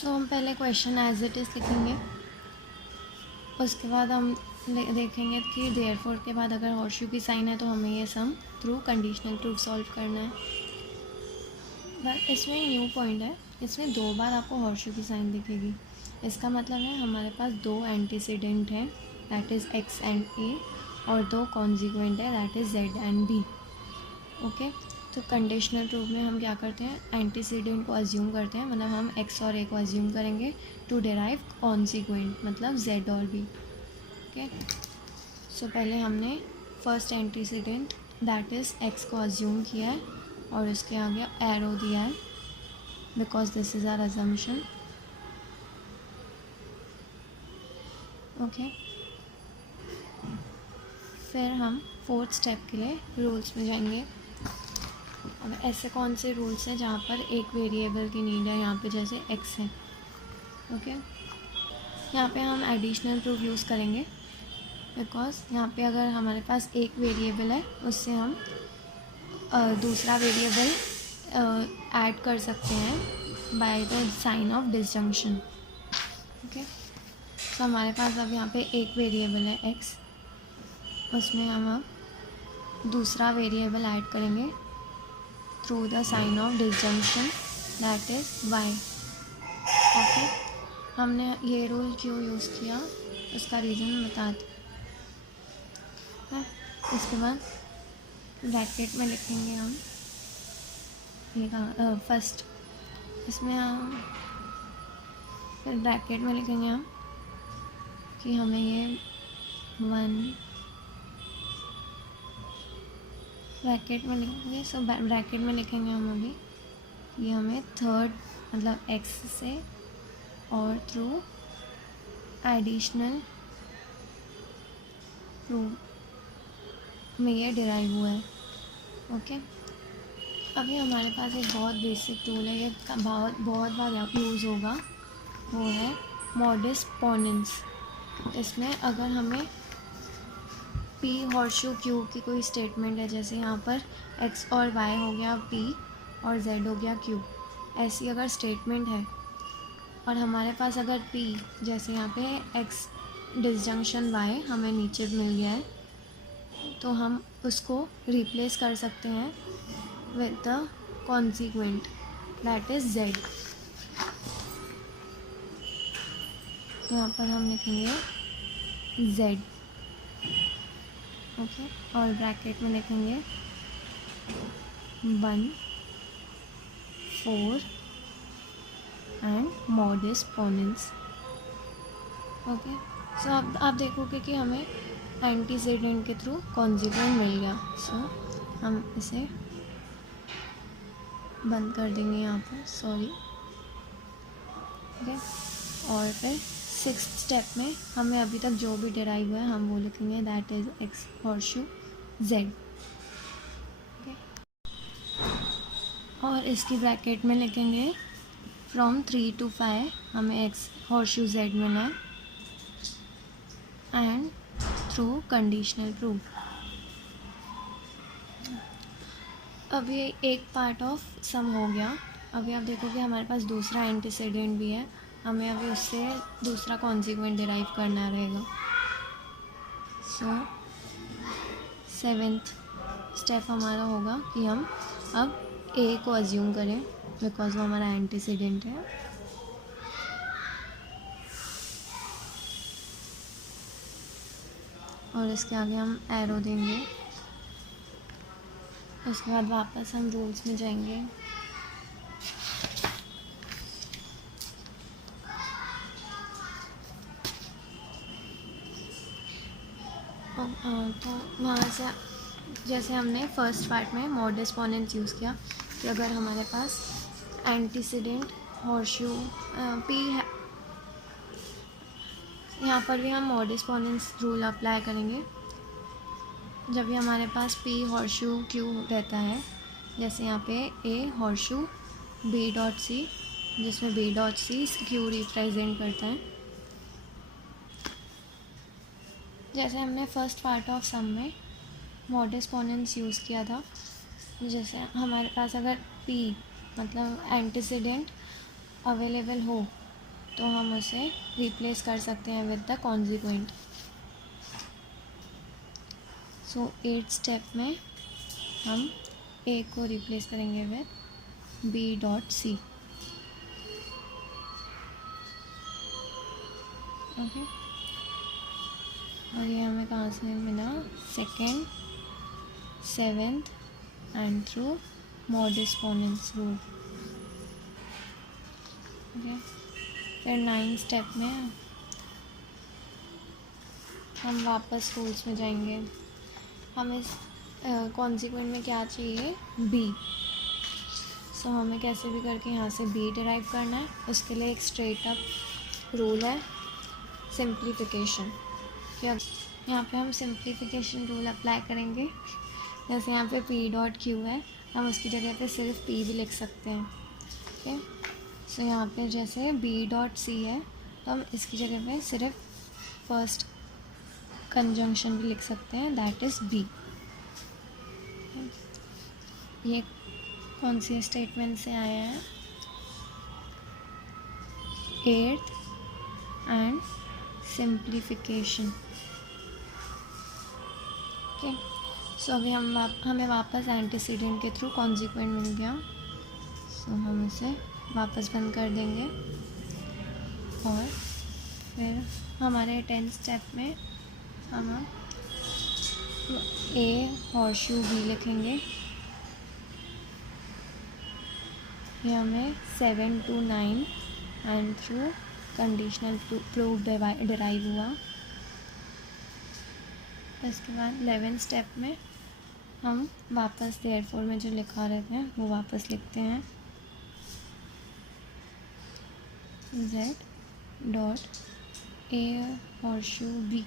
सो हम पहले question as it is लिखेंगे, उसके बाद हम देखेंगे कि देयरफॉर के बाद अगर हॉर्सशू की साइन है तो हमें ये सम थ्रू कंडीशनल प्रूफ सॉल्व करना है। बट इसमें न्यू पॉइंट है, इसमें 2 बार आपको हॉर्सशू की साइन दिखेगी। इसका मतलब है हमारे पास 2 एंटीसीडेंट हैं, that is X and A, और 2 कॉन्जिक्वेंट है, that is Z and B. Okay, तो कंडीशनल प्रूफ में हम क्या करते हैं, एंटीसीडेंट को अज्यूम करते हैं, मतलब हम एक्स और ए को अज्यूम करेंगे टू डिराइव कॉन्सिक्वेंट, मतलब जेड और बी। ओके, सो पहले हमने first antecedent that is X को अज्यूम किया है और उसके आगे एरो दिया है because this is our assumption. Okay, फिर हम फोर्थ स्टेप के लिए रूल्स में जाएंगे। अब ऐसे कौन से रूल्स हैं जहाँ पर एक वेरिएबल की नीड है, यहाँ पे जैसे एक्स है। ओके, यहाँ पे हम एडिशनल प्रूफ यूज़ करेंगे बिकॉज यहाँ पे अगर हमारे पास एक वेरिएबल है उससे हम दूसरा वेरिएबल ऐड कर सकते हैं by the sign of disjunction. Okay, तो हमारे पास अब यहाँ पे एक वेरिएबल है एक्स, उसमें हम अब दूसरा वेरिएबल ऐड करेंगे through the sign of disjunction that is Y. Okay, हमने ये रूल क्यों यूज़ किया उसका रीज़न बताते हैं। इसके बाद ब्रैकेट में लिखेंगे हम ये कहाँ फर्स्ट, इसमें हम फिर ब्रैकेट में लिखेंगे हम कि हमें ये 1 ब्रैकेट में लिखेंगे। सो ब्रैकेट में लिखेंगे हम अभी ये हमें थर्ड मतलब एक्स से और थ्रू एडिशनल प्रूफ में ये डिराइव हुआ है। ओके, अभी हमारे पास एक बहुत बेसिक टूल है, ये बहुत बार यूज़ होगा, वो है मॉडस पोनेंस। इसमें अगर हमें पी हॉर्सशू क्यू की कोई स्टेटमेंट है, जैसे यहाँ पर एक्स और वाई हो गया पी और जेड हो गया क्यू, ऐसी अगर स्टेटमेंट है और हमारे पास अगर पी जैसे यहाँ पे एक्स डिसजंक्शन वाई हमें नीचे मिल गया है, तो हम उसको रिप्लेस कर सकते हैं with the consequent that is Z. तो यहाँ पर हम लिखेंगे जेड। ओके, और ब्रैकेट में लिखेंगे 1 4 एंड मॉडस पोनेंस। ओके, सो अब आप देखोगे कि हमें एंटीसीडेंट के थ्रू कॉन्सिक्वेंट मिल गया। सो हम इसे बंद कर देंगे यहाँ पर, सॉरी। ओके, और फिर 6th स्टेप में हमें अभी तक जो भी डिराइव हुआ है हम वो लिखेंगे that is x horseshoe Z. Okay, और इसकी ब्रैकेट में लिखेंगे फ्रॉम 3 to 5 हमें एक्स हॉर्सशू जेड मिला है एंड थ्रू कंडीशनल प्रूफ। अब ये एक पार्ट ऑफ सम हो गया। अभी आप देखोगे हमारे पास दूसरा एंटीसीडेंट भी है, हमें अभी उससे दूसरा कॉन्सिक्वेंट डिराइव करना रहेगा। सो 7th स्टेप हमारा होगा कि हम अब ए को अज्यूम करें बिकॉज वो हमारा एंटीसीडेंट है। और इसके आगे हम एरो देंगे। उसके बाद वापस हम रूल्स में जाएंगे। तो वहाँ से जैसे हमने फर्स्ट पार्ट में मॉडस पोनेंस यूज़ किया कि अगर हमारे पास एंटीसीडेंट हॉर्सशू पी है, यहाँ पर भी हम मॉडस पोनेंस रूल अप्लाई करेंगे जब भी हमारे पास पी हॉर्सशू क्यू रहता है। जैसे यहाँ पे A horseshoe B dot C, जिसमें B dot C Q represent करता है। जैसे हमने फर्स्ट पार्ट ऑफ सम में मॉडस पोनेंस यूज़ किया था, जैसे हमारे पास अगर पी मतलब एंटीसीडेंट अवेलेबल हो तो हम उसे रिप्लेस कर सकते हैं with the consequent. So 8th step में हम ए को रिप्लेस करेंगे with B dot C. Okay, और ये हमें कहाँ से मिला? 2nd, 7th and through modus ponens rule. Okay, फिर 9th स्टेप में हम वापस रूल्स में जाएंगे। हमें इस कॉन्सिक्वेंट में क्या चाहिए? बी। सो हमें कैसे भी करके यहाँ से बी डिराइव करना है। उसके लिए एक स्ट्रेट अप रूल है, सिंप्लीफिकेशन। फिर यहाँ पे हम सिंप्लीफिकेशन रूल अप्लाई करेंगे। जैसे यहाँ पे पी डॉट क्यू है, हम उसकी जगह पे सिर्फ पी भी लिख सकते हैं। ओके, सो यहाँ पे जैसे बी डॉट सी है, तो हम इसकी जगह पे सिर्फ फर्स्ट कंजंक्शन भी लिख सकते हैं, दैट इज़ बी। ये कौन सी स्टेटमेंट से आया है? 8th and simplification. ओके, सो अभी हमें वापस एंटीसीडेंट के थ्रू कॉन्सिक्वेंट मिल गया। सो हम इसे वापस बंद कर देंगे और फिर हमारे 10th स्टेप में हम ए हॉर्सशू बी लिखेंगे। ये हमें 7 to 9 and through conditional proof derive हुआ। इसके बाद 11th स्टेप में हम वापस देयरफॉर में जो लिखा रहते हैं वो वापस लिखते हैं, z dot A horseshoe B.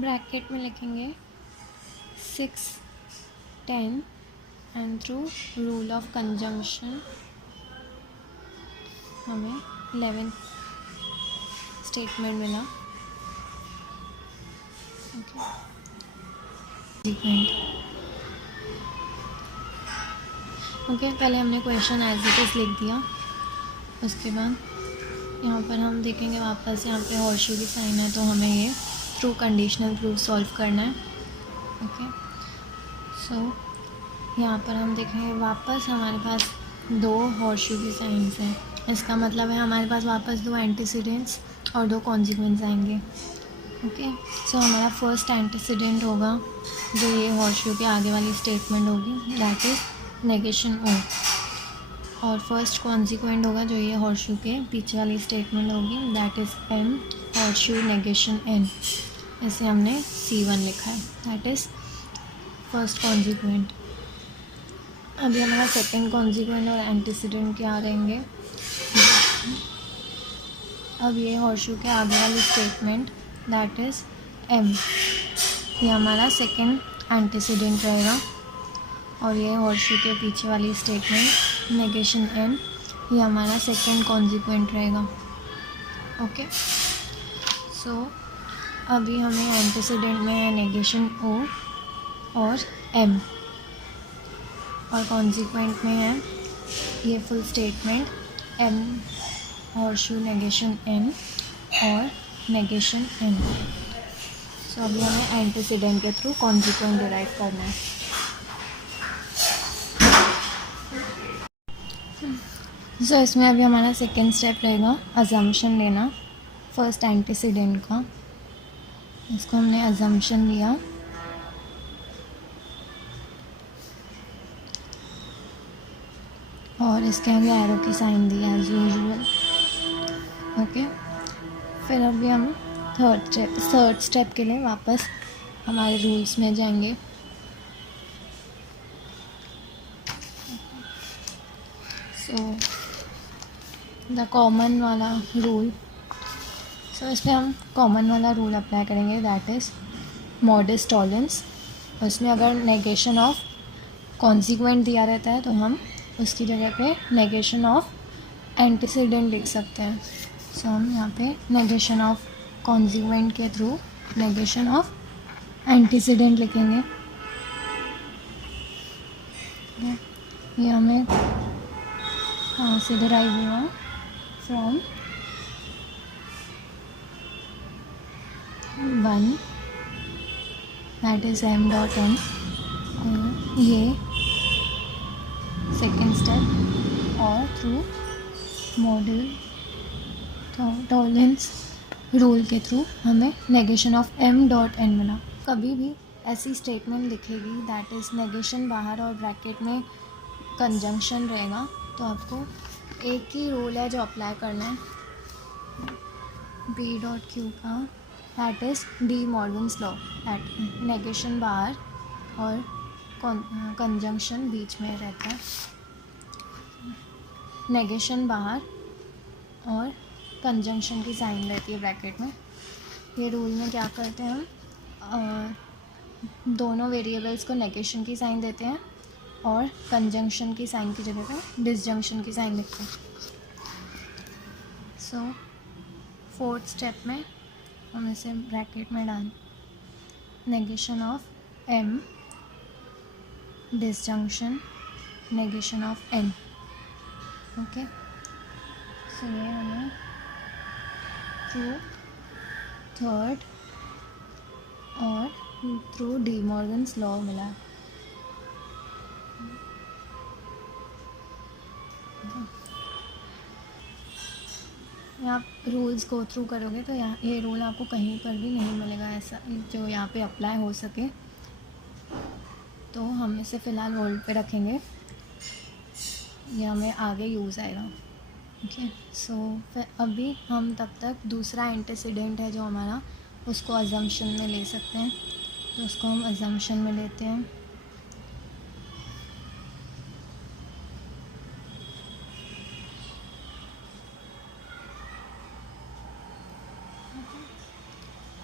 Bracket में लिखेंगे 6, 10 and through rule of conjunction हमें 11th स्टेटमेंट मिला। ओके, पहले हमने क्वेश्चन एज इट इज़ लिख दिया। उसके बाद यहाँ पर हम देखेंगे वापस यहाँ पे हॉर्सशू की साइन है, तो हमें ये थ्रू कंडीशनल प्रूफ सॉल्व करना है। ओके, सो यहाँ पर हम देखेंगे वापस हमारे पास 2 हॉर्सशू की साइंस हैं। इसका मतलब है हमारे पास वापस 2 एंटीसीडेंट्स और 2 कॉन्सिक्वेंस आएंगे। ओके, सो हमारा फर्स्ट एंटीसीडेंट होगा जो ये हॉर्सशू के आगे वाली स्टेटमेंट होगी, दैट इज़ नेगेशन ओ। और फर्स्ट कॉन्सिक्वेंट होगा जो ये हॉर्सशू के पीछे वाली स्टेटमेंट होगी, that is M horseshoe negation N. इसे हमने C1 लिखा है, दैट इज़ फर्स्ट कॉन्सिक्वेंट। अभी हमारा सेकंड कॉन्सिक्वेंट और एंटीसीडेंट क्या रहेंगे? अब ये हॉर्सशू के आगे वाली स्टेटमेंट दैट इज़ एम, ये हमारा सेकंड एंटीसीडेंट रहेगा। और ये हॉर्सशू के पीछे वाली स्टेटमेंट नेगेशन एन, ये हमारा सेकंड कॉन्सिक्वेंट रहेगा। ओके, सो अभी हमें एंटीसीडेंट में है नेगेशन ओ और एम, और कॉन्सिक्वेंट में है ये full statement M horseshoe negation N और नेगेशन एन। सो अभी हमें एंटीसीडेंट के थ्रू कॉन्सिक्वेंट डिराइव करना है। सो इसमें अभी हमारा सेकेंड स्टेप रहेगा अजम्पशन लेना फर्स्ट एंटीसीडेंट का। इसको हमने अजम्पशन लिया, और इसके आगे एरो की साइन दी एज यूजुअल। ओके, फिर अभी हम थर्ड स्टेप के लिए वापस हमारे रूल्स में जाएंगे। सो द कॉमन वाला रूल, सो इस पर हम कॉमन वाला रूल अप्लाई करेंगे, दैट इज़ मॉडस टॉलेंस। उसमें अगर नेगेशन ऑफ कॉन्सिक्वेंट दिया रहता है तो हम उसकी जगह पे नेगेशन ऑफ एंटीसीडेंट लिख सकते हैं। सो हम यहाँ पे नेगेशन ऑफ कॉन्सिक्वेंट के थ्रू नेगेशन ऑफ एंटीसीडेंट लिखेंगे। ये हमें कहाँ से डिराइव हुआ, from 1 that is m dot n, और ये सेकेंड स्टेप, और थ्रू मॉडल टॉलरेंस रूल के थ्रू हमें negation of m dot n मिला। कभी भी ऐसी स्टेटमेंट लिखेगी दैट इज़ नेगेशन बाहर और ब्रैकेट में कंजंक्शन रहेगा, तो आपको एक ही रूल है जो अप्लाई करना है b डॉट q का, that is D Morgan's law, that negation बाहर और कंजंक्शन बीच में रहता है। नेगेशन बाहर और कंजंक्शन की साइन रहती है ब्रैकेट में। ये रूल में क्या करते हैं हम, दोनों वेरिएबल्स को नेगेशन की साइन देते हैं और कंजंक्शन की साइन की जगह पे डिसजंक्शन की साइन लिखते हैं। सो फोर्थ स्टेप में हम इसे ब्रैकेट में डाल negation of m disjunction negation of n। Okay, so ये हमें थ्रू थर्ड और थ्रू डी मॉर्गन्स लॉ मिला। आप रूल्स गो थ्रू करोगे तो यहाँ ये रूल आपको कहीं पर भी नहीं मिलेगा ऐसा जो यहाँ पे अप्लाई हो सके, तो हम इसे फ़िलहाल होल्ड पे रखेंगे, ये हमें आगे यूज़ आएगा। ओके, सो फिर अभी हम तब तक दूसरा एंटीसीडेंट है जो हमारा, उसको अजम्पशन में ले सकते हैं, तो उसको हम अजम्पशन में लेते हैं।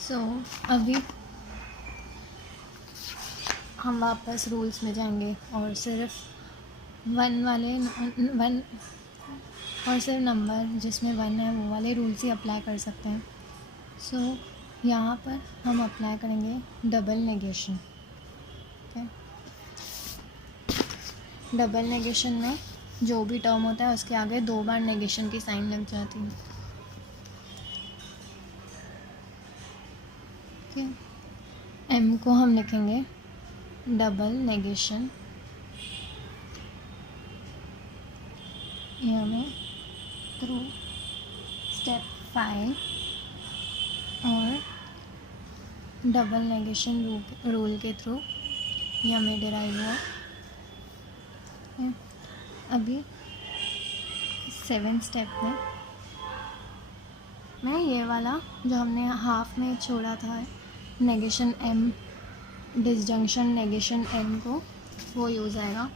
सो अभी हम वापस रूल्स में जाएंगे और सिर्फ वन और सिर्फ नंबर जिसमें 1 है वो वाले रूल्स ही अप्लाई कर सकते हैं। सो यहाँ पर हम अप्लाई करेंगे double negation. Okay, double negation में जो भी टर्म होता है उसके आगे 2 बार नेगेशन की साइन लग जाती है। ओके, m को हम लिखेंगे डबल नेगेशन, ये हमें थ्रू स्टेप 5 और डबल नेगेशन रूल के थ्रू ये हमें डिराइव हुआ। अभी 7 स्टेप में मैं ये वाला जो हमने हाफ में छोड़ा था negation m disjunction negation n को, वो यूज़ आएगा।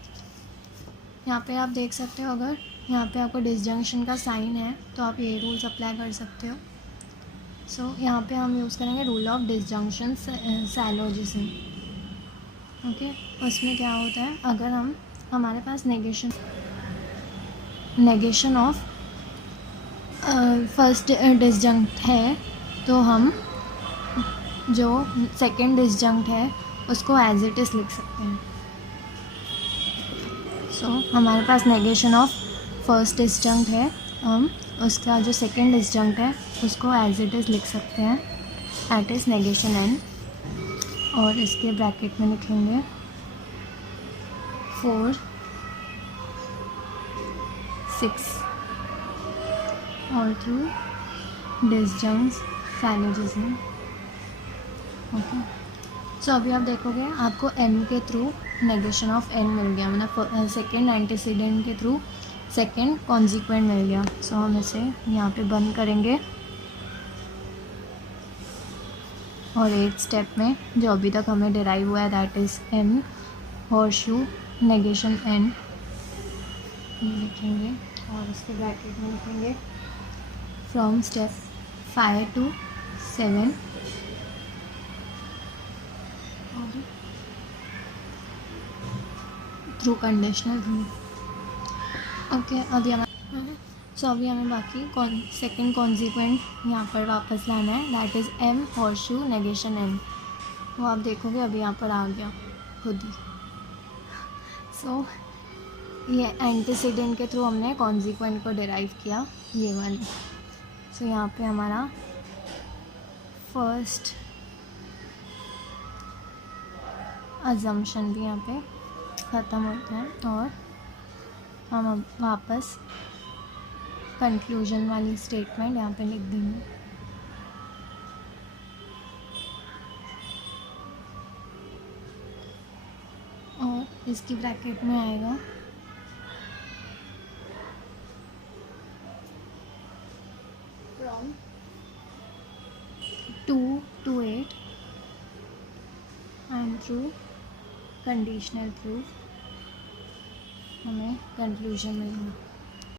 यहाँ पे आप देख सकते हो, अगर यहाँ पे आपको डिसजंक्शन का साइन है तो आप ये रूल्स अप्लाई कर सकते हो। सो यहाँ पे हम यूज़ करेंगे रूल ऑफ डिसजंक्शन सैलोजिज्म। ओके, उसमें क्या होता है, अगर हमारे पास नेगेशन ऑफ फर्स्ट डिसजंक्ट है, तो हम जो सेकंड डिसजंक्ट है उसको एज इट इज़ लिख सकते हैं। सो हमारे पास नेगेशन ऑफ फर्स्ट डिसजंक्ट है, हम उसका जो सेकंड डिसजंक्ट है उसको एज इट इज़ लिख सकते हैं, दैट इज़ नेगेशन n, और इसके ब्रैकेट में लिखेंगे 4 6 और थ्रू डिसजंक्ट सैलोजिज्म। ओके, सो अभी आप देखोगे आपको m के थ्रू नेगेशन ऑफ n मिल गया, मतलब सेकेंड एंटीसीडेंट के थ्रू सेकेंड कॉन्सिक्वेंट मिल गया। सो हम इसे यहाँ पे बंद करेंगे और 8 स्टेप में जो अभी तक हमें डिराइव हुआ है that is m horseshoe negation n लिखेंगे और इसके ब्रैकेट में लिखेंगे from step 5 to 7 through conditional rule. Okay, अभी हमें बाकी सेकेंड कॉन्सिक्वेंट यहाँ पर वापस लाना है, that is m horseshoe negation n। वो आप देखोगे अभी यहाँ पर आ गया खुद ही। सो ये एंटीसीडेंट के थ्रू हमने कॉन्सिक्वेंट को डिराइव किया, ये वाली। सो यहाँ पे हमारा फर्स्ट अजम्पशन भी यहाँ पे ख़त्म होता है और हम अब वापस कंक्लूजन वाली स्टेटमेंट यहाँ पे लिख देंगे। और इसकी ब्रैकेट में आएगा from 2 to 8 and through conditional proof हमें कंक्लूजन मिलेगा।